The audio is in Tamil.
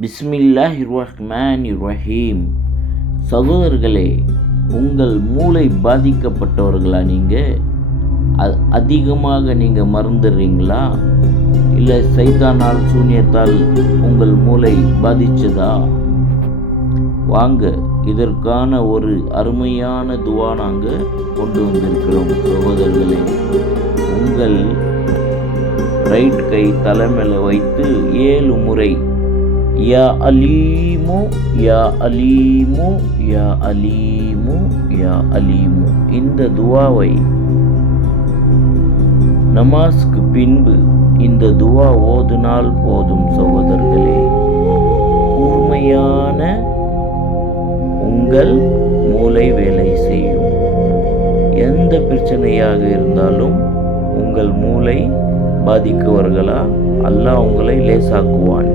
பிஸ்மில்லாஹ் ரஹ்மான் ரஹீம் சகோதரர்களே உங்கள் மூளை பாதிக்கப்பட்டவர்களா நீங்கள் அ- அதிகமாக நீங்கள் மறந்துடுறீங்களா? இல்லை சைத்தானால் சூன்யத்தால் உங்கள் மூளை பாதிச்சதா? வாங்க இதற்கான ஒரு அருமையான துவா நாங்கள் கொண்டு வந்திருக்கிறோம் சகோதரர்களே. உங்கள் ரைட் கை தலைமையில் வைத்து ஏழு முறை யா அலீமு யா அலீமு யா அலீமு யா அலீமு. இந்த துவாவை நமாஸ்க்கு பின்பு இந்த துவா ஓதுனால் போதும் சகோதரர்களே. கூர்மையான உங்கள் மூளை வேலை செய்யும். எந்த பிரச்சனையாக இருந்தாலும் உங்கள் மூளை பாதிக்குவர்களா? அல்லாஹ் உங்களை லேசாக்குவான்.